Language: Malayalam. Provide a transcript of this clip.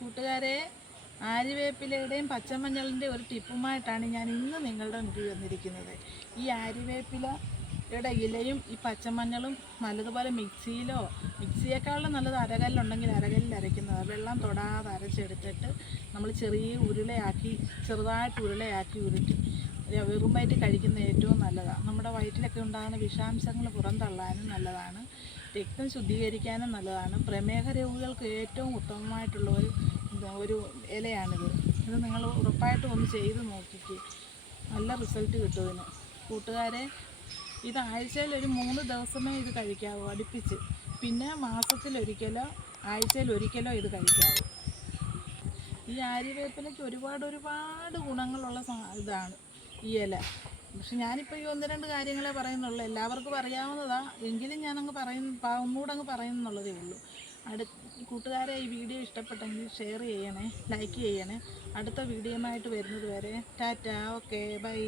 കൂട്ടുകാരെ ആര്യവേപ്പിലയുടെയും പച്ചമഞ്ഞളിന്റെയും ഒരു ടിപ്പുമായിട്ടാണ് ഞാൻ ഇന്ന് നിങ്ങളുടെ മുമ്പിൽ വന്നിരിക്കുന്നത്. ഈ ആര്യവേപ്പിലയുടെ ഇലയും ഈ പച്ചമഞ്ഞളും നല്ലതുപോലെ മിക്സിയിലോ മിക്സിയേക്കാളും നല്ലത് അരകല്ലുണ്ടെങ്കിൽ അരകല്ലിൽ അരയ്ക്കുന്നത്. വെള്ളം തൊടാതെ അരച്ചെടുത്തിട്ട് നമ്മൾ ചെറിയ ഉരുളയാക്കി ചെറുതായിട്ട് ഉരുളയാക്കി ഉരുട്ടി. വെറുമായിട്ട് കഴിക്കുന്ന ഏറ്റവും നല്ലതാണ്. നമ്മുടെ വയറ്റിലൊക്കെ ഉണ്ടാകുന്ന വിഷാംശങ്ങൾ പുറന്തള്ളാനും നല്ലതാണ്. രക്തം ശുദ്ധീകരിക്കാനും നല്ലതാണ്. പ്രമേഹ രോഗികൾക്ക് ഏറ്റവും ഉത്തമമായിട്ടുള്ള ഒരു ഒരു ഇലയാണിത്. ഇത് നിങ്ങൾ ഉറപ്പായിട്ടും ഒന്ന് ചെയ്ത് നോക്കിക്ക്. നല്ല റിസൾട്ട് കിട്ടും ഇതിന്. കൂട്ടുകാരെ ഇത് ആഴ്ചയിൽ ഒരു മൂന്ന് ദിവസമേ ഇത് കഴിക്കാവൂ അടുപ്പിച്ച്. പിന്നെ മാസത്തിലൊരിക്കലോ ആഴ്ചയിൽ ഒരിക്കലോ ഇത് കഴിക്കാവൂ. ഈ ആര്യവേപ്പിലയ്ക്ക് ഒരുപാട് ഒരുപാട് ഗുണങ്ങളുള്ള ഇതാണ് ഈ ഇല. പക്ഷെ ഞാനിപ്പോൾ ഈ ഒന്ന് രണ്ട് കാര്യങ്ങളെ പറയുന്നുള്ളൂ. എല്ലാവർക്കും അറിയാവുന്നതാ. എങ്കിലും ഞാനങ്ങ് പറയും പ- ഒന്നുകൂടെ അങ്ങ് പറയുന്നുള്ളതേ ഉള്ളൂ. അടു കൂട്ടുകാരെ ഈ വീഡിയോ ഇഷ്ടപ്പെട്ടെങ്കിൽ ഷെയർ ചെയ്യണേ ലൈക്ക് ചെയ്യണേ. അടുത്ത വീഡിയോയുമായിട്ട് വരുന്നത് വരെ ടാറ്റ ഓക്കെ ബൈ.